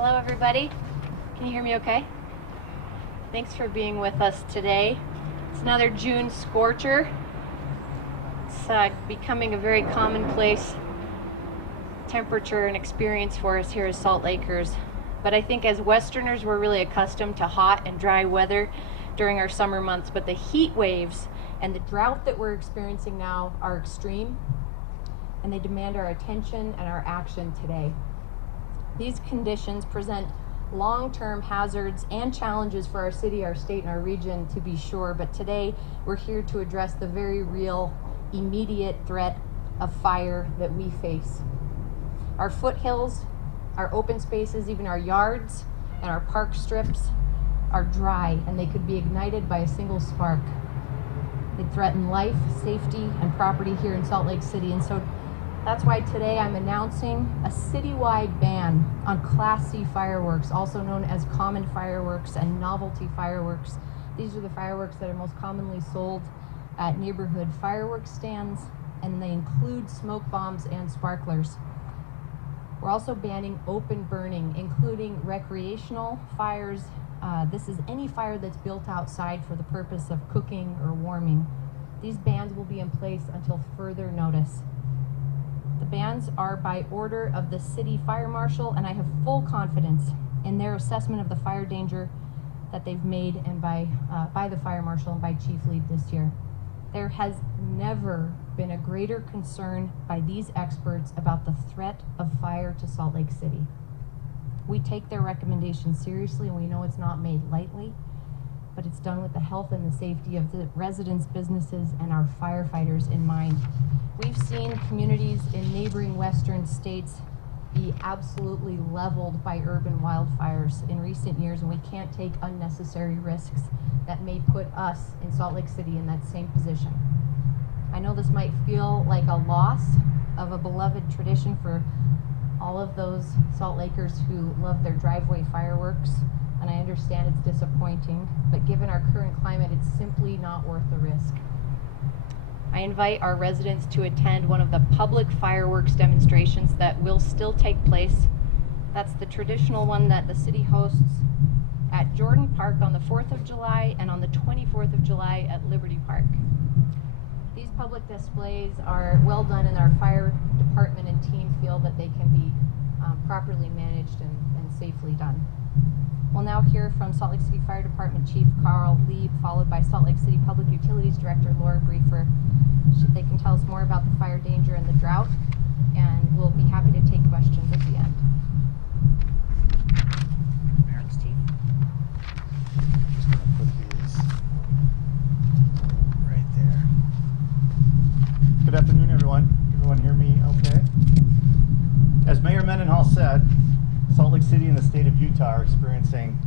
Hello everybody. Can you hear me okay? Thanks for being with us today. It's another June scorcher. It's becoming a very commonplace temperature and experience for us here as Salt Lakers. But I think as Westerners, we're really accustomed to hot and dry weather during our summer months, but the heat waves and the drought that we're experiencing now are extreme, and they demand our attention and our action today. These conditions present long-term hazards and challenges for our city, our state, and our region, to be sure, but today we're here to address the very real, immediate threat of fire that we face. Our foothills, our open spaces, even our yards and our park strips are dry, and they could be ignited by a single spark. They threaten life, safety, and property here in Salt Lake City, and so that's why today I'm announcing a citywide ban on Class C fireworks, also known as common fireworks and novelty fireworks. These are the fireworks that are most commonly sold at neighborhood fireworks stands, and they include smoke bombs and sparklers. We're also banning open burning, including recreational fires. This is any fire that's built outside for the purpose of cooking or warming. These bans will be in place until further notice. The bans are by order of the city fire marshal, and I have full confidence in their assessment of the fire danger that they've made, and by the fire marshal and by Chief Lead this year. There has never been a greater concern by these experts about the threat of fire to Salt Lake City. We take their recommendations seriously, and we know it's not made lightly, but it's done with the health and the safety of the residents, businesses, and our firefighters in mind. We've seen communities in neighboring western states be absolutely leveled by urban wildfires in recent years, and we can't take unnecessary risks that may put us in Salt Lake City in that same position. I know this might feel like a loss of a beloved tradition for all of those Salt Lakers who love their driveway fireworks, and I understand it's disappointing, but given our current climate, it's simply not worth the risk. I invite our residents to attend one of the public fireworks demonstrations that will still take place. That's the traditional one that the city hosts at Jordan Park on the 4th of July and on the 24th of July at Liberty Park. These public displays are well done, and our fire department and team feel that they can be properly managed and safely done. We'll now hear from Salt Lake City Fire Department Chief Carl Lieb, followed by Salt Lake City Public Utilities Director Laura Briefer. They can tell us more about the fire danger and the drought, and we'll be happy to take questions at the end. Thanks, Chief. Just going to put these right there. Good afternoon, everyone. Everyone hear me okay? As Mayor Mendenhall said, Salt Lake City and the state of Utah are experiencing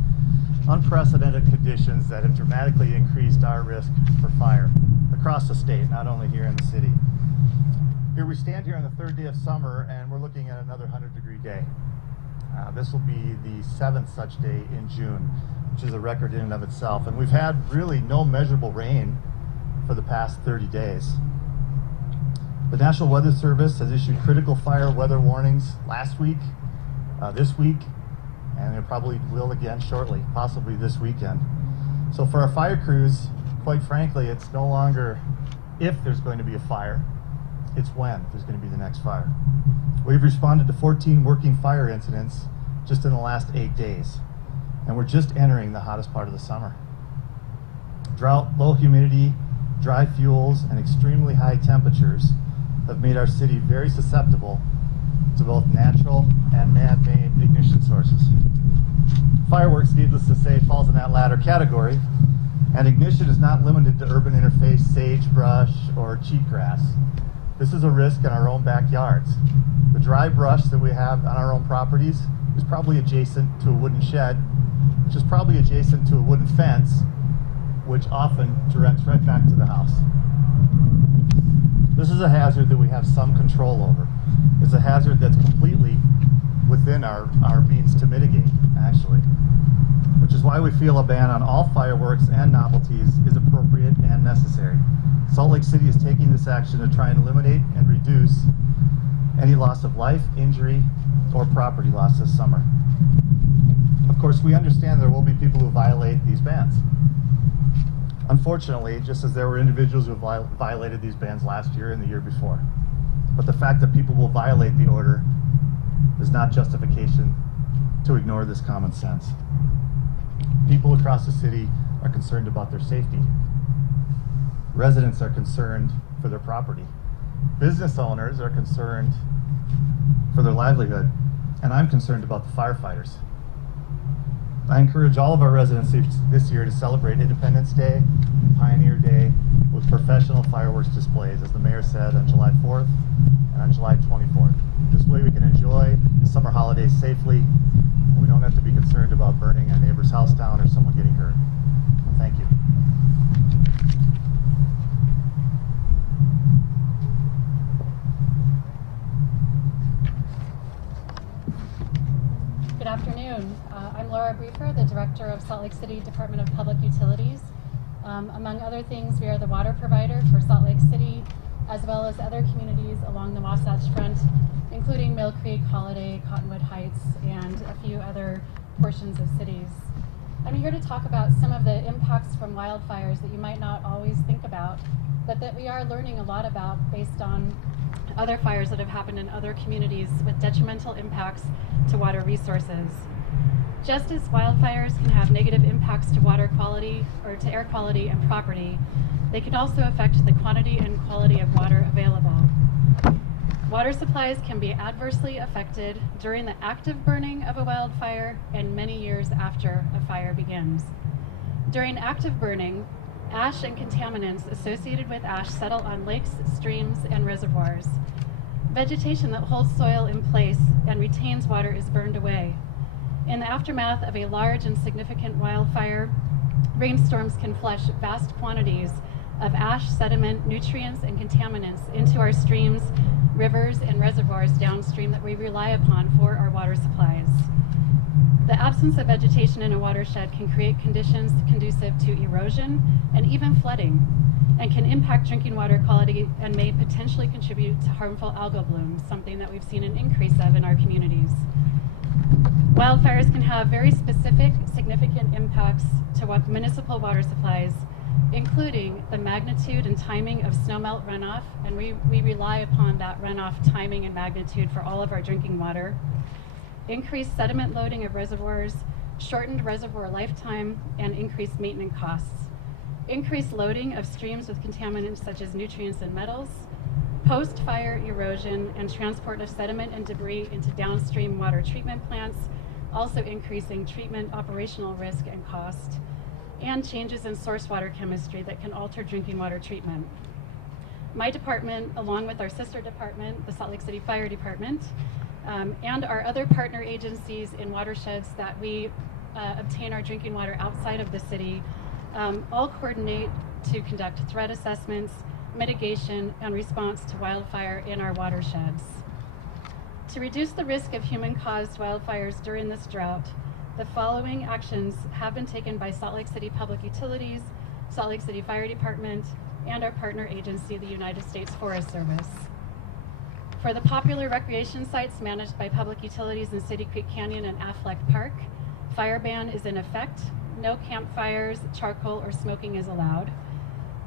unprecedented conditions that have dramatically increased our risk for fire across the state, not only here in the city. Here we stand here on the third day of summer, and we're looking at another 100-degree day. This will be the 7th such day in June, which is a record in and of itself. And we've had really no measurable rain for the past 30 days. The National Weather Service has issued critical fire weather warnings last week, this week, and it probably will again shortly, possibly this weekend. So for our fire crews, quite frankly, it's no longer if there's going to be a fire, it's when there's going to be the next fire. We've responded to 14 working fire incidents just in the last 8 days, and we're just entering the hottest part of the summer. Drought, low humidity, dry fuels, and extremely high temperatures have made our city very susceptible to both natural and man-made ignition sources. Fireworks, needless to say, falls in that latter category, and ignition is not limited to urban interface, sagebrush, or cheatgrass. This is a risk in our own backyards. The dry brush that we have on our own properties is probably adjacent to a wooden shed, which is probably adjacent to a wooden fence, which often directs right back to the house. This is a hazard that we have some control over. It's a hazard that's completely within our means to mitigate, actually, which is why we feel a ban on all fireworks and novelties is appropriate and necessary. Salt Lake City is taking this action to try and eliminate and reduce any loss of life, injury, or property loss this summer. Of course, we understand there will be people who violate these bans. Unfortunately, just as there were individuals who violated these bans last year and the year before. But the fact that people will violate the order is not justification to ignore this common sense. People across the city are concerned about their safety. Residents are concerned for their property. Business owners are concerned for their livelihood, and I'm concerned about the firefighters. I encourage all of our residents this year to celebrate Independence Day, Pioneer Day, with professional fireworks displays, as the mayor said, on July 4th and on July 24th. This way we can enjoy the summer holidays safely, and we don't have to be concerned about burning a neighbor's house down or someone getting hurt. Well, thank you. Good afternoon. I'm Laura Briefer, the Director of Salt Lake City Department of Public Utilities. Among other things, we are the water provider for Salt Lake City, as well as other communities along the Wasatch Front, including Mill Creek, Holiday, Cottonwood Heights, and a few other portions of cities. I'm here to talk about some of the impacts from wildfires that you might not always think about, but that we are learning a lot about based on other fires that have happened in other communities with detrimental impacts to water resources. Just as wildfires can have negative impacts to water quality or to air quality and property, they can also affect the quantity and quality of water available. Water supplies can be adversely affected during the active burning of a wildfire and many years after a fire begins. During active burning, ash and contaminants associated with ash settle on lakes, streams, and reservoirs. Vegetation that holds soil in place and retains water is burned away. In the aftermath of a large and significant wildfire, rainstorms can flush vast quantities of ash, sediment, nutrients, and contaminants into our streams, rivers, and reservoirs downstream that we rely upon for our water supplies. The absence of vegetation in a watershed can create conditions conducive to erosion and even flooding, and can impact drinking water quality and may potentially contribute to harmful algal blooms, something that we've seen an increase of in our communities. Wildfires can have very specific, significant impacts to municipal water supplies, including the magnitude and timing of snowmelt runoff, and we rely upon that runoff timing and magnitude for all of our drinking water. Increased sediment loading of reservoirs, shortened reservoir lifetime, and increased maintenance costs. Increased loading of streams with contaminants such as nutrients and metals, post-fire erosion and transport of sediment and debris into downstream water treatment plants, also increasing treatment operational risk and cost, and changes in source water chemistry that can alter drinking water treatment. My department, along with our sister department, the Salt Lake City Fire Department, and our other partner agencies in watersheds that we obtain our drinking water outside of the city, all coordinate to conduct threat assessments, mitigation, and response to wildfire in our watersheds. To reduce the risk of human-caused wildfires during this drought, the following actions have been taken by Salt Lake City Public Utilities, Salt Lake City Fire Department, and our partner agency, the United States Forest Service. For the popular recreation sites managed by Public Utilities in City Creek Canyon and Affleck Park, fire ban is in effect. No campfires, charcoal, or smoking is allowed.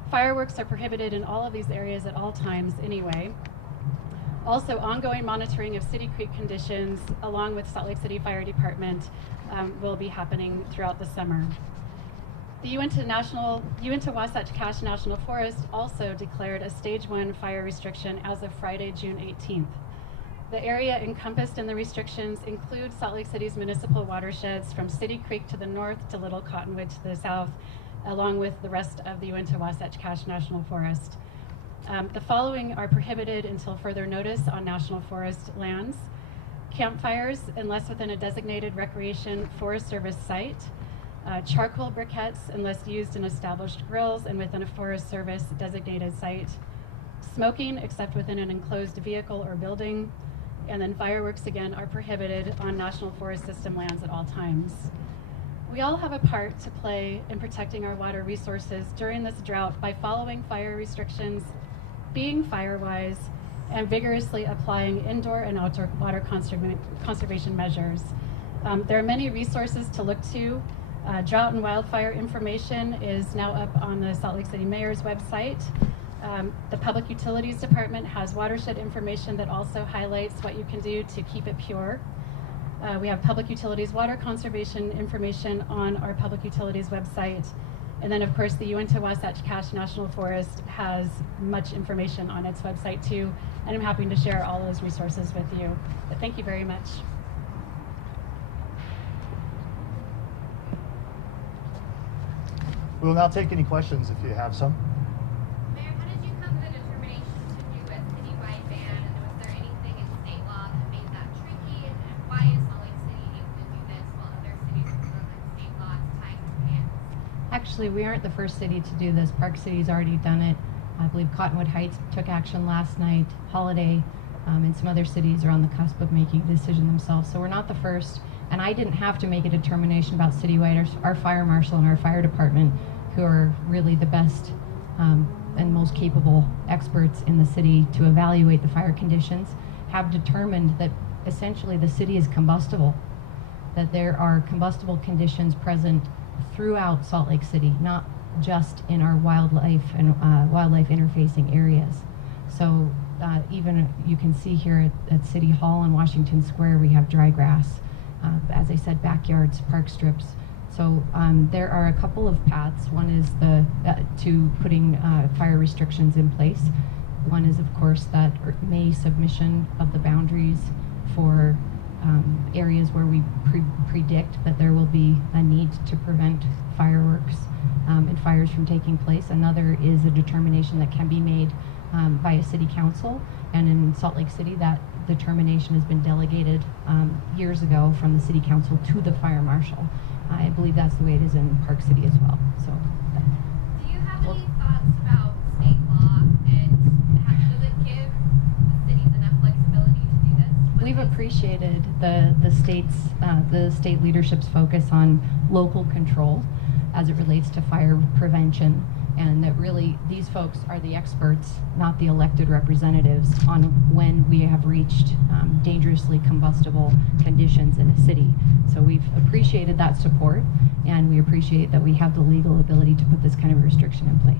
Fireworks are prohibited in all of these areas at all times anyway. Also, ongoing monitoring of City Creek conditions along with Salt Lake City Fire Department will be happening throughout the summer. The Uinta Wasatch Cache National Forest also declared a Stage 1 fire restriction as of Friday, June 18th. The area encompassed in the restrictions includes Salt Lake City's municipal watersheds from City Creek to the north to Little Cottonwood to the south, along with the rest of the Uinta Wasatch Cache National Forest. The following are prohibited until further notice on National Forest lands: campfires unless within a designated recreation Forest Service site, charcoal briquettes unless used in established grills and within a Forest Service designated site, smoking except within an enclosed vehicle or building, and then fireworks again are prohibited on National Forest System lands at all times. We all have a part to play in protecting our water resources during this drought by following fire restrictions, being fire-wise, and vigorously applying indoor and outdoor water conservation measures. There are many resources to look to. Drought and wildfire information is now up on the Salt Lake City Mayor's website. The Public Utilities Department has watershed information that also highlights what you can do to keep it pure. We have Public Utilities water conservation information on our Public Utilities website. And then, of course, the Uinta Wasatch Cache National Forest has much information on its website, too. And I'm happy to share all those resources with you. But thank you very much. We will now take any questions if you have some. Mayor, how did you come to the determination to do a citywide ban, and was there anything in state law that made that tricky, and why is Salt Lake City able to do this while other cities with state laws tying their hands? Actually, we aren't the first city to do this. Park City's already done it. I believe Cottonwood Heights took action last night, Holiday, and some other cities are on the cusp of making a decision themselves. So we're not the first. And I didn't have to make a determination about citywide. Our fire marshal and our fire department, who are really the best and most capable experts in the city to evaluate the fire conditions, have determined that essentially the city is combustible, that there are combustible conditions present throughout Salt Lake City, not just in our wildlife and wildlife interfacing areas. So even you can see here at City Hall and Washington Square, we have dry grass. As I said, backyards, park strips. So there are a couple of paths. One is to putting fire restrictions in place. One is, of course, that May submission of the boundaries for areas where we predict that there will be a need to prevent fireworks and fires from taking place. Another is a determination that can be made by a city council, and in Salt Lake City that determination has been delegated years ago from the city council to the fire marshal. I believe that's the way it is in Park City as well. So, do you have any thoughts about state law, and does it give the cities enough flexibility to do this? we've appreciated the state leadership's focus on local control as it relates to fire prevention, and that really these folks are the experts, not the elected representatives, on when we have reached dangerously combustible conditions in a city. So we've appreciated that support, and we appreciate that we have the legal ability to put this kind of restriction in place.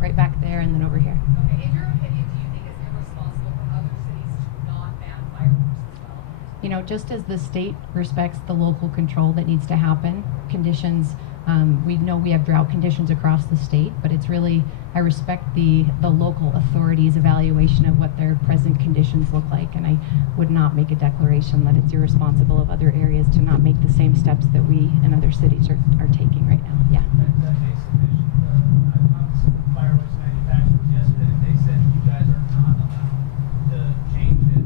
Right back there and then over here. Okay, in your opinion, do you think it's irresponsible for other cities to not ban fireworks as well? You know, just as the state respects the local control that needs to happen, conditions, we know we have drought conditions across the state, but it's really, I respect the local authorities' evaluation of what their present conditions look like, and I would not make a declaration that it's irresponsible of other areas to not make the same steps that we and other cities are taking right now. Yeah. That makes a vision. I talked to some fireworks manufacturers yesterday, and they said you guys are not allowed to change it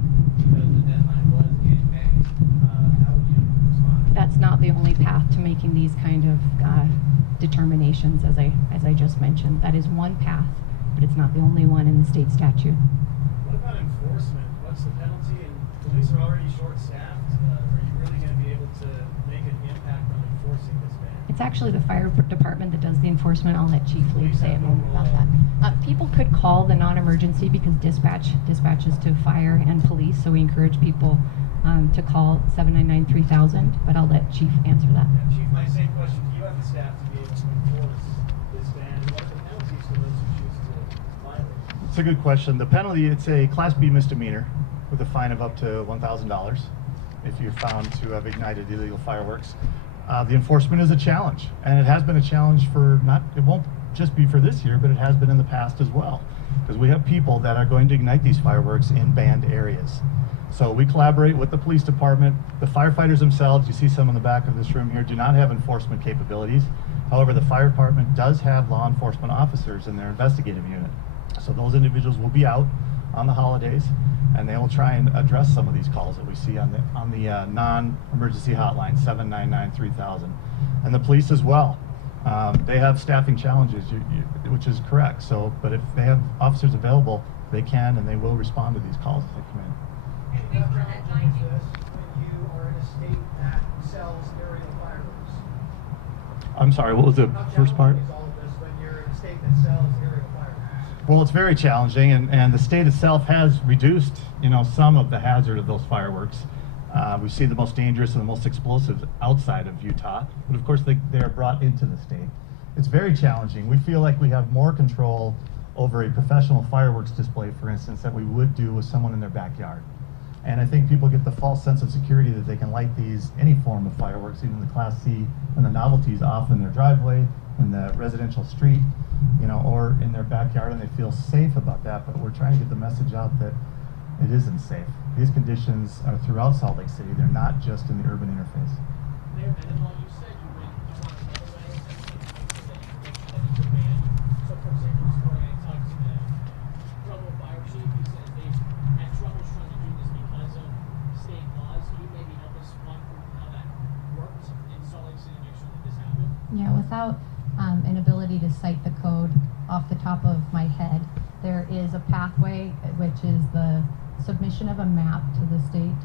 because the deadline was in May. How would you respond? That's not the only path to making these kind of determinations, as I just mentioned. That is one path, but it's not the only one in the state statute. What about enforcement? What's the penalty? And police are already short-staffed. Are you really going to be able to make an impact on enforcing this ban? It's actually the fire department that does the enforcement. I'll let Chief Lee say a moment about that. People could call the non-emergency because dispatches to fire and police, so we encourage people to call 799-3000, but I'll let Chief answer that. Yeah, Chief, my same question. Do you have the staff to be able to enforce this ban? And what are the penalties for those who choose to violate? It's a good question. The penalty, it's a Class B misdemeanor with a fine of up to $1,000 if you're found to have ignited illegal fireworks. The enforcement is a challenge, and it has been a challenge for it won't just be for this year, but it has been in the past as well, because we have people that are going to ignite these fireworks in banned areas. So we collaborate with the police department. The firefighters themselves, you see some in the back of this room here, do not have enforcement capabilities. However, the fire department does have law enforcement officers in their investigative unit. So those individuals will be out on the holidays, and they will try and address some of these calls that we see on the non-emergency hotline, 799-3000. And the police as well. They have staffing challenges, which is correct. So, but if they have officers available, they can and they will respond to these calls as they come in. And we've heard that When you are in a state that sells aerial fireworks. I'm sorry, what was the first part? Is all of this when you're in a state that sells aerial fireworks? Well, it's very challenging, and the state itself has reduced, some of the hazard of those fireworks. We see the most dangerous and the most explosive outside of Utah, but of course they are brought into the state. It's very challenging. We feel like we have more control over a professional fireworks display, for instance, that we would do with someone in their backyard. And I think people get the false sense of security that they can light any form of fireworks, even the Class C and the novelties, off in their driveway, in the residential street, or in their backyard, and they feel safe about that. But we're trying to get the message out that it isn't safe. These conditions are throughout Salt Lake City. They're not just in the urban interface. Mayor Mendenhall, you said you want another way that you could ban. So, for example, this morning I talked to the Provo Fire Chief. He said they've had troubles trying to do this because of state laws. Can you maybe help us walk through how that works in Salt Lake City to make sure that this happens? Yeah, without an ability to cite the code off the top of my head, there is a pathway, which is the submission of a map to the state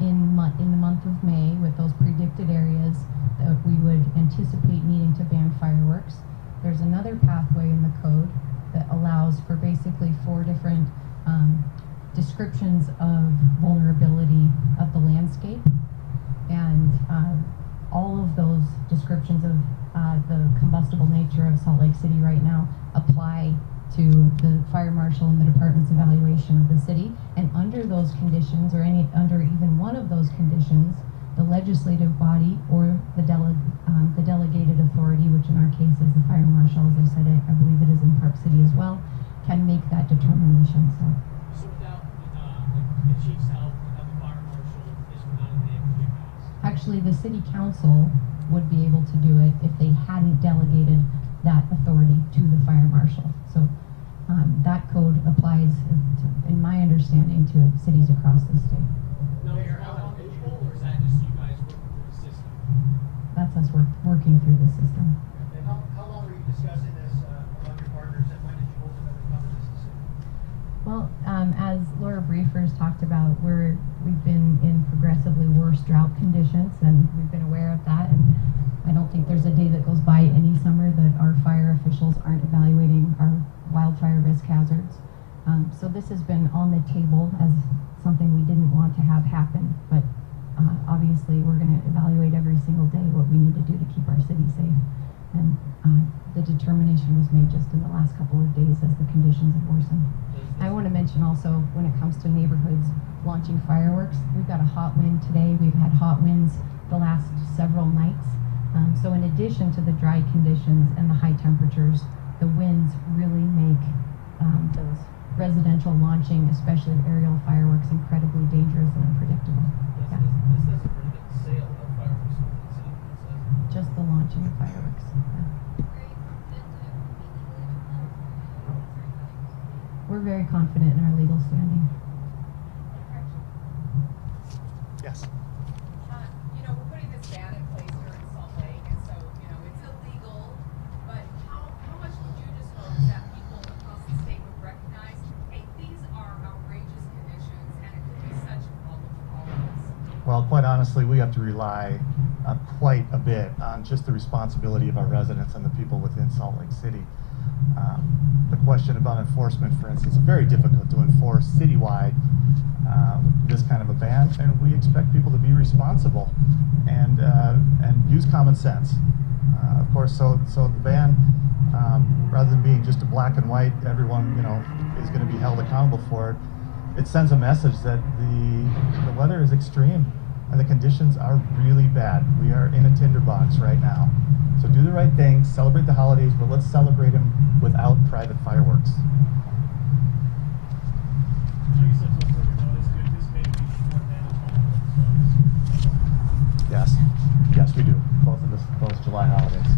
in the month of May with those predicted areas that we would anticipate needing to ban fireworks. There's another pathway in the code that allows for basically 4 different descriptions of vulnerability of the landscape, and all of those descriptions of the combustible nature of Salt Lake City right now apply to the fire marshal and the department's evaluation of the city. And under those conditions, or under even one of those conditions, the legislative body or the delegated authority, which in our case is the fire marshal, as I said, I believe it is in Park City as well, can make that determination. So without the chief's help, without the fire marshal, this would not have been able to get passed? Actually, the city council would be able to do it if they hadn't delegated that authority to the fire marshal. So that code applies, in my understanding, to cities across the state. No, Mayor, how long or is that just you guys working through the system? That's us working through the system. And how long were you discussing this among your partners, and when did you ultimately come to this decision? Well, as Laura Briefers talked about, we've been in progressively worse drought conditions, and we've been aware of that. And I don't think there's a day that goes by any summer that our fire officials aren't evaluating our wildfire risk hazards. So this has been on the table as something we didn't want to have happen, but obviously we're going to evaluate every single day what we need to do to keep our city safe. And the determination was made just in the last couple of days as the conditions have worsened. I want to mention also, when it comes to neighborhoods launching fireworks, we've got a hot wind today. We've had hot winds the last several nights. So in addition to the dry conditions and the high temperatures, the winds really make those residential launching, especially of aerial fireworks, incredibly dangerous and unpredictable. Yeah. This doesn't prohibit the sale of fireworks within the city, it says. Just the launching of fireworks. Yeah. We're very confident in our legal standing. Yes. We're putting this ban in place here in Salt Lake, and so, it's illegal, but how much would you just hope that people across the state would recognize, hey, these are outrageous conditions, and it could be such a problem for all of us? Well, quite honestly, we have to rely quite a bit on just the responsibility of our residents and the people within Salt Lake City. The question about enforcement, for instance, it's very difficult to enforce citywide this kind of a ban, and we expect people to be responsible and use common sense. Of course, so the ban, rather than being just a black and white, everyone is going to be held accountable for it. It sends a message that the weather is extreme and the conditions are really bad. We are in a tinderbox right now. So do the right thing, celebrate the holidays, but let's celebrate them without private fireworks. So you said till further notice, do you anticipate it being more than Yes, we do. Both July holidays.